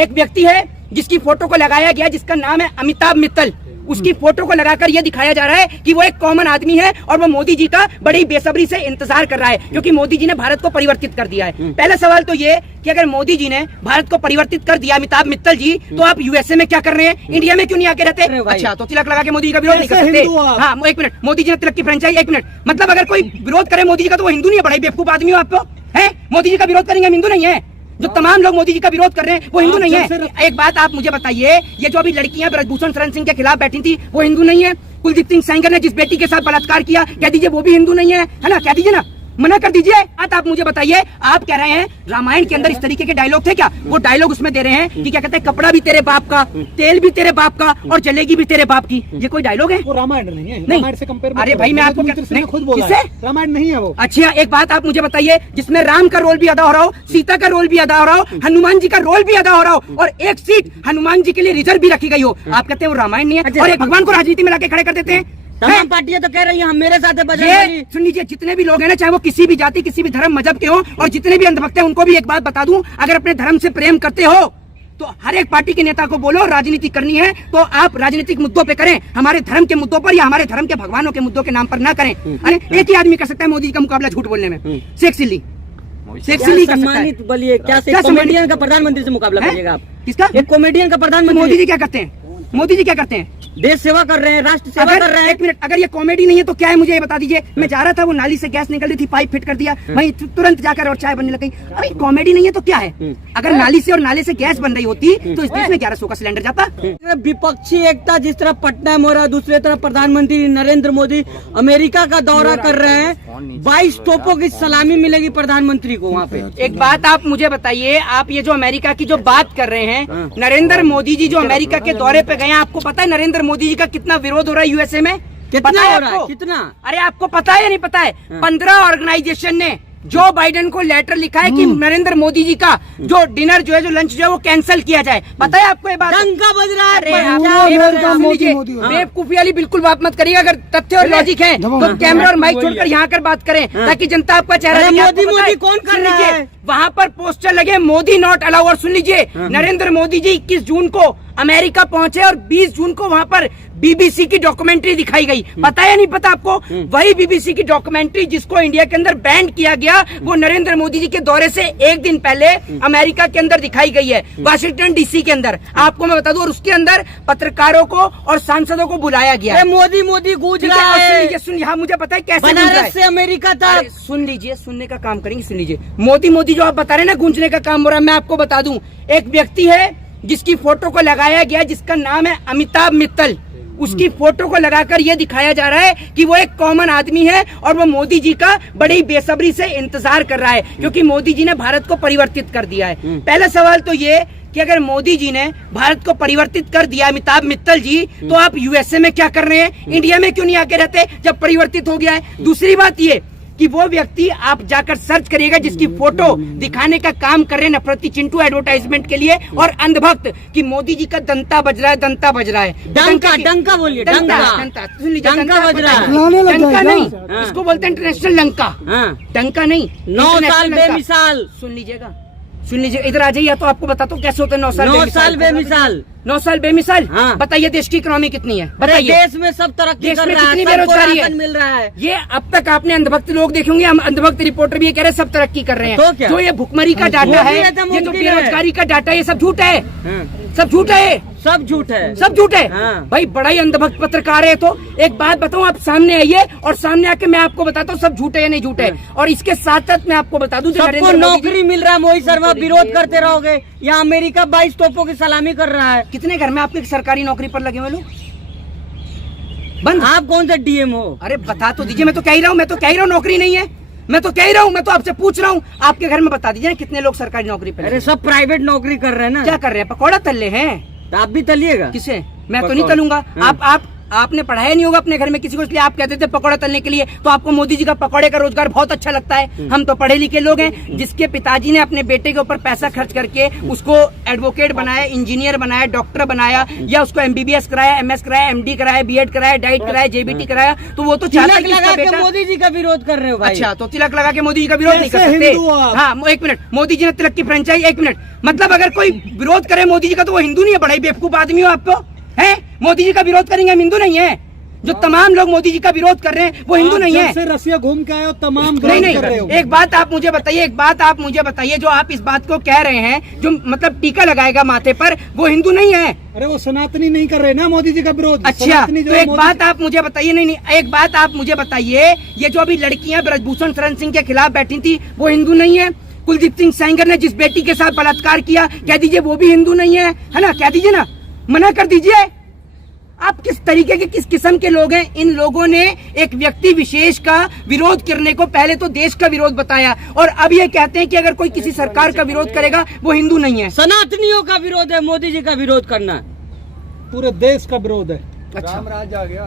एक व्यक्ति है जिसकी फोटो को लगाया गया, जिसका नाम है अमिताभ मित्तल। उसकी फोटो को लगाकर यह दिखाया जा रहा है कि वो एक कॉमन आदमी है और वो मोदी जी का बड़ी बेसब्री से इंतजार कर रहा है, क्योंकि मोदी जी ने भारत को परिवर्तित कर दिया है। पहला सवाल तो ये कि अगर मोदी जी ने भारत को परिवर्तित कर दिया, अमिताभ मित्तल जी, तो आप यूएसए में क्या कर रहे हैं? इंडिया में क्यों नहीं आके रहते? अच्छा, तो तिलक लगा के मोदी जी का विरोध नहीं कर सकते? हाँ, एक मिनट, मोदी जी ने तिलक की फ्रेंचाइज, एक मिनट, मतलब अगर कोई विरोध करे मोदी जी का तो वो हिंदू नहीं है? बड़ा बेवकूफ आदमी हो आपको, है? मोदी जी का विरोध करेंगे हम हिंदू नहीं है? जो तमाम लोग मोदी जी का विरोध कर रहे हैं वो हिंदू नहीं है? एक बात आप मुझे बताइए, ये जो अभी लड़कियां ब्रजभूषण शरण सिंह के खिलाफ बैठी थी वो हिंदू नहीं है? कुलदीप सिंह सेंगर ने जिस बेटी के साथ बलात्कार किया, कह दीजिए वो भी हिंदू नहीं है? है ना? कह दीजिए ना, मना कर दीजिए। आप मुझे बताइए, आप कह रहे हैं रामायण के अंदर इस तरीके के डायलॉग थे क्या? वो डायलॉग उसमें दे रहे हैं कि क्या कहते हैं, कपड़ा भी तेरे बाप का, तेल भी तेरे बाप का और जलेगी भी तेरे बाप की। ये कोई डायलॉग है? वो रामायण नहीं है, नहीं। रामायण से कंपेयर। अरे भाई मैं आपको खुद बोला है, रामायण नहीं है वो। अच्छा, एक बात आप मुझे बताइए, जिसमें राम का रोल भी अदा हो रहा हो, सीता का रोल भी अदा हो रहा हो, हनुमान जी का रोल भी अदा हो रहा हो और एक सीट हनुमान जी के लिए रिजर्व भी रखी गई हो, आप कहते हैं वो रामायण नहीं है? और एक भगवान को राजनीति में लाके खड़े कर देते हैं। तमाम पार्टियां तो कह रही हैं हम मेरे साथ ये सुन लीजिए, जितने भी लोग हैं ना, चाहे वो किसी भी जाति, किसी भी धर्म मजहब के हो, और जितने भी अंधभक्त हैं, उनको भी एक बात बता दूं, अगर अपने धर्म से प्रेम करते हो तो हर एक पार्टी के नेता को बोलो राजनीति करनी है तो आप राजनीतिक मुद्दों पे करें, हमारे धर्म के मुद्दों पर या हमारे धर्म के भगवानों के मुद्दों के नाम पर ना करें। अरे एक ही आदमी कर सकता है मोदी जी का मुकाबला झूठ बोलने में, शेख चिल्ली। शेख चिल्ली कर सकता है। बोलिए, क्या कॉमेडियन का प्रधानमंत्री से मुकाबला करिएगा आप? किसका? एक कॉमेडियन का प्रधानमंत्री। मोदी जी क्या करते हैं? मोदी जी क्या करते हैं? देश सेवा कर रहे हैं, राष्ट्र सेवा कर रहे हैं। एक मिनट, अगर ये कॉमेडी नहीं है तो क्या है मुझे ये बता दीजिए। मैं जा रहा था, वो नाली से गैस निकल रही थी, पाइप फिट कर दिया, वहीं तुरंत जाकर और चाय बनने लग गई। अरे कॉमेडी नहीं है तो क्या है? अगर नाली से और नाले से गैस बन रही होती तो इस देश में 1100 का सिलेंडर जाता। विपक्षी एकता जिस तरह पटना में हो रहा है, दूसरी तरफ प्रधानमंत्री नरेंद्र मोदी अमेरिका का दौरा कर रहे हैं, 22 तोपों की सलामी मिलेगी प्रधानमंत्री को वहाँ पे। एक बात आप मुझे बताइए, आप ये जो अमेरिका की जो बात कर रहे हैं, नरेंद्र मोदी जी जो अमेरिका के दौरे पे गए, आपको पता है नरेंद्र मोदी जी का कितना विरोध हो रहा है यूएसए में? कितना हो रहा है? कितना? अरे आपको पता है या नहीं पता है? 15 ऑर्गेनाइजेशन ने जो बाइडेन को लेटर लिखा है कि नरेंद्र मोदी जी का जो डिनर जो है, जो लंच जो है वो कैंसिल किया जाए। पता है आपको ये बात? डंका बज रहा है। बेवकूफी वाली बिल्कुल बात मत करिएगा। अगर तथ्य और लॉजिक है तो कैमरा और माइक छोड़कर यहाँ कर बात करें ताकि जनता आपका चेहरा मोदी मोदी कौन कर रहा है? वहाँ पर पोस्टर लगे मोदी नॉट अलाउ। और सुन लीजिए, नरेंद्र मोदी जी 21 जून को अमेरिका पहुंचे और 20 जून को वहाँ पर बीबीसी की डॉक्यूमेंट्री दिखाई गई। पता है या नहीं पता आपको? वही बीबीसी की डॉक्यूमेंट्री जिसको इंडिया के अंदर बैन किया गया, वो नरेंद्र मोदी जी के दौरे से एक दिन पहले अमेरिका के अंदर दिखाई गई है, वाशिंगटन डीसी के अंदर। आपको मैं बता दूं, और उसके अंदर पत्रकारों को और सांसदों को बुलाया गया है। मोदी मोदी गूंज रहा है। सुन लीजिए, हाँ मुझे पता है कैसे बनारस से अमेरिका था। सुन लीजिए, सुनने का काम करेंगे। सुन लीजिए, मोदी मोदी जो आप बता रहे हैं ना, गूंजने का काम हो रहा है। मैं आपको बता दूं, एक व्यक्ति है जिसकी फोटो को लगाया गया, जिसका नाम है अमिताभ मित्तल। उसकी फोटो को लगाकर यह दिखाया जा रहा है कि वो एक कॉमन आदमी है और वो मोदी जी का बड़ी बेसब्री से इंतजार कर रहा है, क्योंकि मोदी जी ने भारत को परिवर्तित कर दिया है। पहला सवाल तो ये कि अगर मोदी जी ने भारत को परिवर्तित कर दिया, अमिताभ मित्तल जी, तो आप यूएसए में क्या कर रहे हैं? इंडिया में क्यों नहीं आके रहते जब परिवर्तित हो गया है? दूसरी बात ये कि वो व्यक्ति, आप जाकर सर्च करिएगा, जिसकी फोटो दिखाने का काम कर रहे हैं नफरती चिंटू एडवर्टाइजमेंट के लिए और अंधभक्त, कि मोदी जी का दंता बज रहा है, दंता बज रहा है। डंका डंका बोलिए, डंका सुन लीजिए, डंका बज रहा है। डंका नहीं, इसको बोलते हैं इंटरनेशनल लंका। डंका नहीं, 9 साल बेमिसाल। सुन लीजिएगा, सुन लीजिए, इधर आ जाइए तो आपको बताता हूँ कैसे होता है 9 साल बेमिसाल। 9 साल बेमिसाल। हाँ। बताइए देश की इकोनॉमी कितनी है? बताइए देश में सब तरक्की कर रहा है, कितनी बेरोजगारी है? मिल रहा है। ये अब तक आपने अंधभक्त लोग देखे होंगे, हम अंधभक्त रिपोर्टर भी ये कह रहे हैं सब तरक्की कर रहे हैं। तो क्या? जो ये भुखमरी का डाटा है, ये जो बेरोजगारी का डाटा है, ये सब झूठ है, सब झूठ है, सब झूठ है, सब झूठ है। हाँ। भाई बड़ा ही अंधभक्त पत्रकार है। तो एक बात बताऊं, आप सामने आइए और सामने आके मैं आपको बताता हूँ सब झूठ है या नहीं झूठ है। और इसके साथ साथ मैं आपको बता दूं, सबको नौकरी मिल रहा है। मोहित शर्मा विरोध करते रहोगे, यहाँ अमेरिका 22 तोपों की सलामी कर रहा है। कितने घर में आपके सरकारी नौकरी पर लगे हुए लोग? बंद। आप कौन सा डीएम हो? अरे बता तो दीजिए। मैं तो कह ही रहा हूँ, मैं तो कह ही रहा हूँ नौकरी नहीं है। मैं तो कह ही रहा हूँ, मैं तो आपसे पूछ रहा हूँ, आपके घर में बता दीजिए कितने लोग सरकारी नौकरी पर? अरे सब प्राइवेट नौकरी कर रहे हैं ना। क्या कर रहे हैं? पकौड़ा तल ले हैं? तो आप भी तलिएगा? किसे? मैं तो नहीं तलूंगा। आप आपने पढ़ाया नहीं होगा अपने घर में किसी को, इसलिए आप कहते थे पकौड़े तलने के लिए, तो आपको मोदी जी का पकौड़े का रोजगार बहुत अच्छा लगता है। हम तो पढ़े लिखे लोग हैं, जिसके पिताजी ने अपने बेटे के ऊपर पैसा खर्च करके उसको एडवोकेट बनाया, इंजीनियर बनाया, डॉक्टर बनाया, या उसको MBBS कराया, MS कराया, MD कराया, B.Ed कराया, डाइट कराया, JBT कराया, तो वो तो चाहता है कि उसका बेटा। मोदी जी का विरोध कर रहे हो भाई। अच्छा, तो तिलक लगा के मोदी जी का विरोध नहीं कर कैसे सकते? हिंदू आप? हाँ, एक मिनट, मोदी जी ने तिलक की फ्रेंचाइज, एक मिनट, मतलब अगर कोई विरोध करे मोदी जी का तो वो हिंदू नहीं है? बड़ा ही बेवकूफ आदमी हो आप तो, हैं? मोदी जी का विरोध करेंगे हम हिंदू नहीं है? जो तमाम लोग मोदी जी का विरोध कर रहे हैं वो हिंदू नहीं है? से रसिया घूम के आए हो, तमाम नहीं कर रहे हो। नहीं, एक बात आप मुझे बताइए, जो आप इस बात को कह रहे हैं, जो मतलब टीका लगाएगा माथे पर, वो हिंदू नहीं है? अरे वो सनातनी नहीं कर रहे ना मोदी जी का विरोध। अच्छा, सनातनी जो तो है एक मोदी बात आप मुझे बताइए, नहीं, एक बात आप मुझे बताइए, ये जो अभी लड़कियां ब्रजभूषण शरण सिंह के खिलाफ बैठी थी, वो हिंदू नहीं है? कुलदीप सिंह सेंगर ने जिस बेटी के साथ बलात्कार किया, कह दीजिए वो भी हिंदू नहीं है ना? कह दीजिए ना, मना कर दीजिए। आप किस तरीके के, किस किस्म के लोग हैं? इन लोगों ने एक व्यक्ति विशेष का विरोध करने को पहले तो देश का विरोध बताया, और अब ये कहते हैं कि अगर कोई किसी सरकार का विरोध करेगा वो हिंदू नहीं है। सनातनियों का विरोध है, मोदी जी का विरोध करना पूरे देश का विरोध है। अच्छा, रामराज आ गया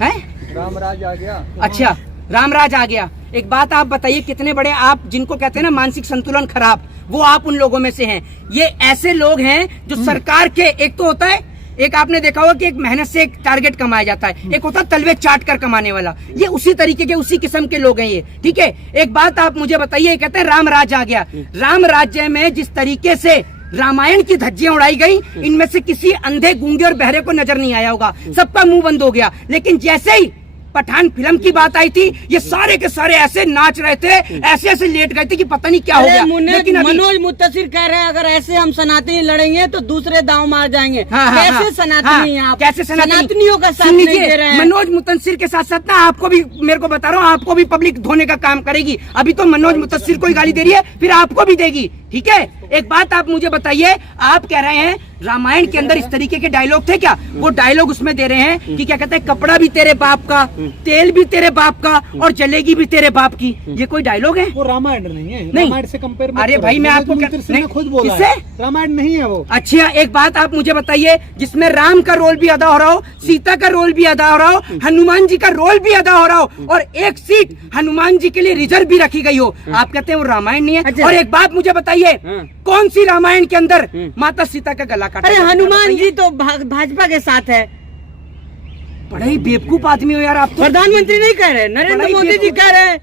है? रामराज आ गया। अच्छा, रामराज आ गया। एक बात आप बताइए, कितने बड़े आप जिनको कहते हैं ना मानसिक संतुलन खराब, वो आप उन लोगों में से हैं। ये ऐसे लोग हैं जो सरकार के, एक तो होता है, एक आपने देखा होगा कि एक मेहनत से एक टारगेट कमाया जाता है, एक होता है तलवे चाट कर कमाने वाला। ये उसी तरीके के, उसी किस्म के लोग हैं ये, ठीक है? एक बात आप मुझे बताइए, कहते हैं राम राज्य आ गया। राम राज्य में जिस तरीके से रामायण की धज्जियां उड़ाई गई, इनमें से किसी अंधे, गूंगे और बहरे को नजर नहीं आया होगा, सबका मुंह बंद हो गया। लेकिन जैसे ही पठान फिल्म की बात आई थी, ये सारे के सारे ऐसे नाच रहे थे, ऐसे ऐसे लेट गए थे कि पता नहीं क्या हो गया। लेकिन मनोज मुत्तसिर कह रहे हैं अगर ऐसे हम सनातनी लड़ेंगे तो दूसरे दांव मार जाएंगे। कैसे सनातनी हैं आप? कैसे सनातनियों का साथ नहीं दे रहे हैं? मनोज मुत्तसिर के साथ साथ ना आपको भी, मेरे को बता रहा हूँ, आपको भी पब्लिक धोने का काम करेगी। अभी तो मनोज मुत्तसिर को ही गाली दे रही है, फिर आपको भी देगी, ठीक है? एक बात आप मुझे बताइए, आप कह रहे हैं रामायण के अंदर इस तरीके के डायलॉग थे क्या? वो डायलॉग उसमें दे रहे हैं कि क्या कहते हैं, कपड़ा भी तेरे बाप का, तेल भी तेरे बाप का, और जलेगी भी तेरे बाप की। ये कोई डायलॉग है? वो रामायण नहीं है, नहीं। रामायण से कंपेयर। अरे भाई, मैं आपको नहीं, खुद बोला है रामायण नहीं है वो। अच्छा, एक बात आप मुझे बताइए, जिसमें राम का रोल भी अदा हो रहा हो, सीता का रोल भी अदा हो रहा हो, हनुमान जी का रोल भी अदा हो रहा हो, और एक सीट हनुमान जी के लिए रिजर्व भी रखी गई हो, आप कहते हैं वो रामायण नहीं है? और एक बात मुझे बताइए, कौन सी रामायण के अंदर माता सीता का गला काटा? अरे हनुमान जी तो भाजपा के साथ है। बड़ा ही बेवकूफ आदमी हो यार आप तो। प्रधानमंत्री नहीं कह रहे, नरेंद्र मोदी जी कह रहे हैं।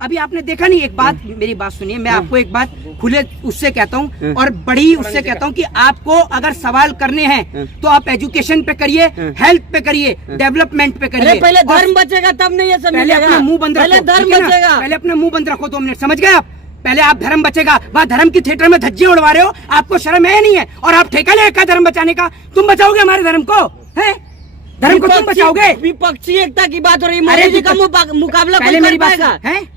अभी आपने देखा नहीं, एक बात, मेरी बात सुनिए, मैं आपको एक बात खुले उससे कहता हूँ और बड़ी उससे कहता हूँ कि आपको अगर सवाल करने हैं तो आप एजुकेशन पे करिए, हेल्थ पे करिए, डेवलपमेंट पे करिए। पहले धर्म बचेगा तब नहीं ये सब पहले अपना मुंह बंद रखो, धर्म बचेगा। पहले अपना मुंह बंद रखो, 2 मिनट, समझ गए आप? पहले आप धर्म बचेगा, वहाँ धर्म की थिएटर में धज्जियां उड़वा रहे हो, आपको शर्म है नहीं है? और आप ठेका ले रखा धर्म बचाने का। तुम बचाओगे हमारे धर्म को? है धर्म को तुम बचाओगे? विपक्षी एकता की बात हो रही है। मोदी जी का मुकाबला कोई कर पाएगा?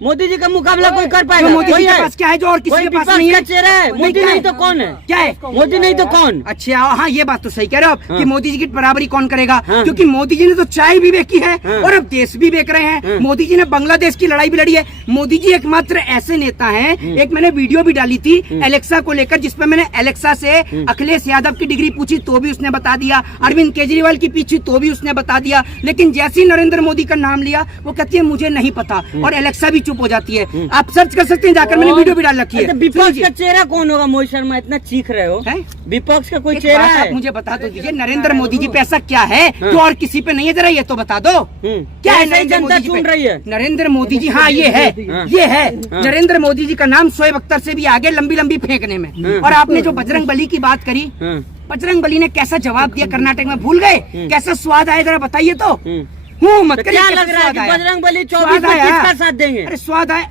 मोदी जी का मुकाबला कोई कर पाएगा? मोदी जी के पास क्या है जो और किसी के पास नहीं है? चेहरा है, मोदी नहीं तो कौन है? क्या है? मोदी नहीं तो कौन? अच्छा, हाँ, ये बात तो सही कह रहे हो आप कि मोदी जी की बराबरी कौन करेगा, क्योंकि मोदी जी ने तो चाय भी बेची है और अब देश भी बेच रहे हैं। मोदी जी ने बांग्लादेश की लड़ाई भी लड़ी है। मोदी जी एकमात्र ऐसे नेता हैं, एक मैंने वीडियो भी डाली थी एलेक्सा को लेकर, जिसमें मैंने एलेक्सा से अखिलेश यादव की डिग्री पूछी तो भी उसने बता दिया, अरविंद केजरीवाल की पूछी तो भी उसने बता दिया, लेकिन जैसे ही नरेंद्र मोदी का नाम लिया वो कहती है मुझे नहीं पता, और एलेक्सा भी चुप हो जाती है। आप सर्च कर सकते हैं जाकर, मैंने वीडियो भी डाल रखी है। विपक्ष का चेहरा कौन होगा? मोहित शर्मा, इतना चीख रहे हो, विपक्ष का कोई चेहरा है? आप मुझे बता दो दीजिए, नरेंद्र मोदी जी पे ऐसा क्या है जो और किसी पे नहीं है? जरा ये तो बता दो, क्या है नरेंद्र मोदी जी पे? नरेंद्र मोदी जी, हाँ ये है, ये है नरेंद्र मोदी जी का नाम शोएब अख्तर से भी आगे लंबी लंबी फेंकने में। और आपने जो बजरंग बली की बात करी, बजरंग बली ने कैसा जवाब दिया कर्नाटक में, भूल गए? कैसा स्वाद आया जरा बताइए तो। मत क्या लग रहा है कि बजरंग बली 24 में किसका साथ देंगे? अरे स्वाद आया,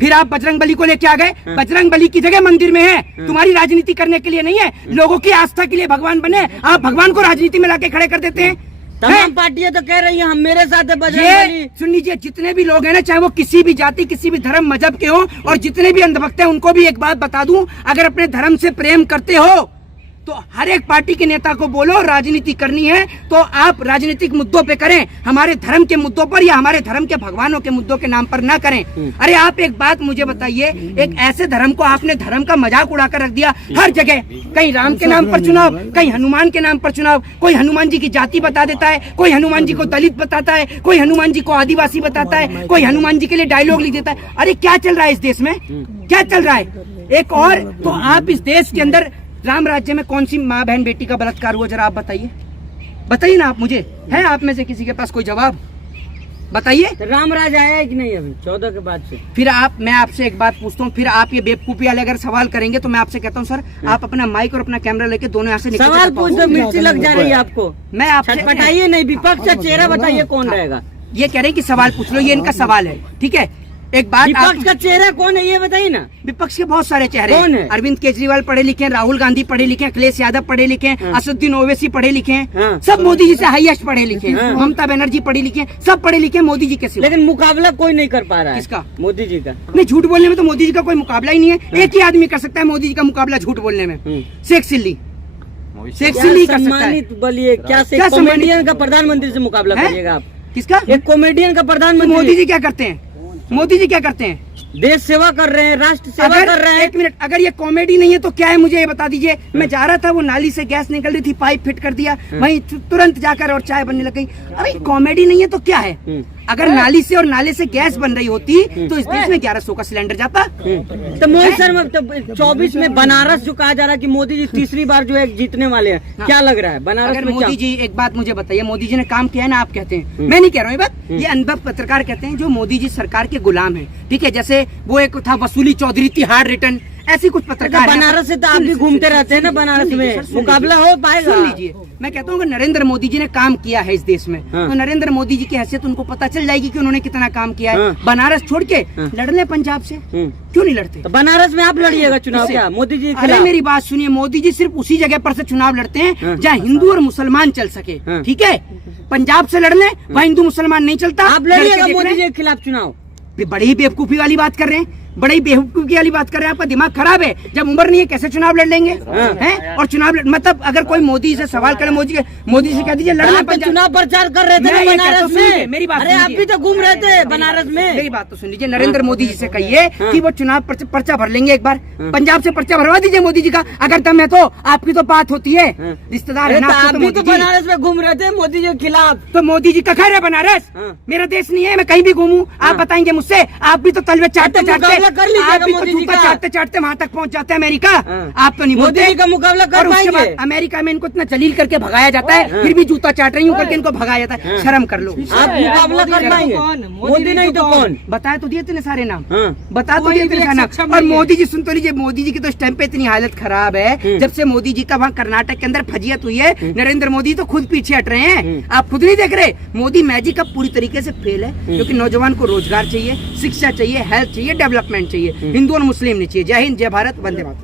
फिर आप बजरंग बली को लेके आ गए। बजरंग बली की जगह मंदिर में है, तुम्हारी राजनीति करने के लिए नहीं है, लोगों की आस्था के लिए भगवान बने, आप भगवान को राजनीति में लाके खड़े कर देते हैं। तमाम पार्टियां तो कह रही हैं हम मेरे साथ है बजरंग बली। सुन लीजिए, जितने भी लोग हैं ना, चाहे वो किसी भी जाति, किसी भी धर्म मजहब के हो, और जितने भी अंधभक्त हैं, उनको भी एक बात बता दूं, अगर अपने धर्म से प्रेम करते हो तो हर एक पार्टी के नेता को बोलो राजनीति करनी है तो आप राजनीतिक मुद्दों पे करें, हमारे धर्म के मुद्दों पर या हमारे धर्म के भगवानों के मुद्दों के नाम पर ना करें। अरे आप एक बात मुझे बताइए, एक ऐसे धर्म को आपने धर्म का मजाक उड़ाकर रख दिया हर जगह, कहीं राम के नाम पर चुनाव, कहीं हनुमान के नाम पर चुनाव, कोई हनुमान जी की जाति बता देता है, कोई हनुमान जी को दलित बताता है, कोई हनुमान जी को आदिवासी बताता है, कोई हनुमान जी के लिए डायलॉग लिख देता है। अरे क्या चल रहा है इस देश में, क्या चल रहा है? एक और तो आप इस देश के अंदर राम राज्य में कौन सी माँ बहन बेटी का बलात्कार हुआ, जरा आप बताइए, बताइए ना आप मुझे, है आप में से किसी के पास कोई जवाब? बताइए। तो राम राज आया है कि नहीं अभी 14 के बाद से? फिर मैं आपसे एक बात पूछता हूँ, फिर आप ये बेवकूफी वाले अगर सवाल करेंगे तो मैं आपसे कहता हूँ सर आप अपना माइक और अपना कैमरा लेके दोनों यहाँ से निकल सवाल पूछ दो, मिर्ची लग जा रही है आपको। मैं आपसे बताइए नहीं, विपक्ष का चेहरा बताइए कौन रहेगा। ये कह रहे हैं कि सवाल पूछ लो, ये इनका सवाल है, ठीक है। एक बात, विपक्ष का चेहरा कौन है ये बताइए ना। विपक्ष के बहुत सारे चेहरे कौन है? अरविंद केजरीवाल पढ़े लिखे हैं, राहुल गांधी पढ़े लिखे हैं, अखिलेश यादव पढ़े लिखे हैं, असदुद्दीन ओवैसी पढ़े लिखे हैं, हाँ। सब मोदी जी से हाईएस्ट पढ़े लिखे हैं, ममता बनर्जी पढ़ी लिखे हैं, सब पढ़े लिखे हैं मोदी जी के सिवा। लेकिन मुकाबला कोई नहीं कर पा रहा है। किसका? मोदी जी का। नहीं, झूठ बोलने में तो मोदी जी का कोई मुकाबला ही नहीं है। एक ही आदमी कर सकता है मोदी जी का मुकाबला झूठ बोलने में, शेख सिल्ली। शेख सिल्ली कर सकता है। बोलिए क्या कॉमेडियन का प्रधानमंत्री से मुकाबला करिएगा आप? किसका? एक कॉमेडियन का प्रधानमंत्री। मोदी जी क्या करते हैं? मोदी जी क्या करते हैं? देश सेवा कर रहे हैं, राष्ट्र सेवा कर रहे हैं। एक मिनट, अगर ये कॉमेडी नहीं है तो क्या है मुझे ये बता दीजिए। मैं जा रहा था, वो नाली से गैस निकल रही थी, पाइप फिट कर दिया, वहीं तुरंत जाकर और चाय बनने लग गई। अरे कॉमेडी नहीं है तो क्या है? अगर नाली से और नाले से गैस बन रही होती तो इस देश में 1100 का सिलेंडर जाता। तो मोहित शर्मा, तो 24 में बनारस जो कहा जा रहा है कि मोदी जी तीसरी बार जो है जीतने वाले हैं, क्या लग रहा है बनारस में? मोदी जी, एक बात मुझे बताइए, मोदी जी ने काम किया है ना, आप कहते हैं, मैं नहीं कह रहा हूँ ये बात, ये अनुभव पत्रकार कहते हैं जो मोदी जी सरकार के गुलाम है, ठीक है। जैसे वो एक था वसूली चौधरी थी, हार्ड रिटर्न, ऐसी कुछ पत्रकार। बनारस से तो आप भी घूमते रहते हैं ना, बनारस में मुकाबला हो पाएगा? सुन लीजिए, मैं कहता हूँ नरेंद्र मोदी जी ने काम किया है इस देश में, तो नरेंद्र मोदी जी की हैसियत उनको पता चल जाएगी कि उन्होंने कितना काम किया है। बनारस छोड़ के लड़ ले पंजाब से, क्यों नहीं लड़ते? तो बनारस में आप लड़िएगा चुनाव क्या मोदी जी? अरे मेरी बात सुनिए, मोदी जी सिर्फ उसी जगह पर से चुनाव लड़ते हैं जहाँ हिंदू और मुसलमान चल सके, ठीक है। पंजाब से लड़ ले, वहाँ हिंदू मुसलमान नहीं चलता। आप लड़िएगा मोदी जी के खिलाफ चुनाव? बड़ी ही बेवकूफी वाली बात कर रहे हैं, बड़ी बेवकूफी वाली बात कर रहे हैं। आपका दिमाग खराब है, जब उम्र नहीं है कैसे चुनाव लड़ लेंगे? हैं? और चुनाव मतलब अगर कोई मोदी से सवाल करे, मोदी से कह दीजिए लड़ना। चुनाव प्रचार कर रहे थे ना बनारस में, मेरी बात, अरे आप भी तो घूम रहे थे बनारस में। मेरी बात तो सुन लीजिए, नरेंद्र मोदी जी से कहिए कि वो चुनाव पर्चा भर लेंगे, एक बार पंजाब से पर्चा भरवा दीजिए मोदी जी का, अगर दम है तो। आपकी तो बात होती है, रिश्तेदार है ना। आप भी तो बनारस में घूम रहे थे मोदी जी के खिलाफ। तो मोदी जी का घर है बनारस, मेरा देश नहीं है, मैं कहीं भी घूमूं आप बताएंगे मुझसे। आप भी तो तलवे चाटते चाटते, चाटते चाटते वहाँ तक पहुँच जाते हैं अमेरिका। आप तो नहीं बोलते। मोदी जी का मुकाबला कर पाएंगे? अमेरिका में इनको इतना जलील करके भगाया जाता है, फिर भी जूता चाट रही हूँ करके इनको भगाया जाता है। शर्म कर लो। आप मुकाबला कर पाएंगे? मोदी नहीं तो कौन? बताया तो दिए इतने सारे नाम, बता तो दिए इतने सारे नाम। और मोदी जी सुन तो लीजिए, मोदी जी की तो इस टाइम पे इतनी हालत खराब है, जब से मोदी जी का वहाँ कर्नाटक के अंदर फजीयत हुई है, नरेंद्र मोदी तो खुद पीछे हट रहे हैं। आप खुद नहीं देख रहे, मोदी मैजिक अब पूरी तरीके से फेल है, क्योंकि नौजवान को रोजगार चाहिए, शिक्षा चाहिए, हेल्थ चाहिए, डेवलपमेंट चाहिए, हिंदू और मुस्लिम नहीं चाहिए। जय हिंद, जय भारत, वंदे मातरम।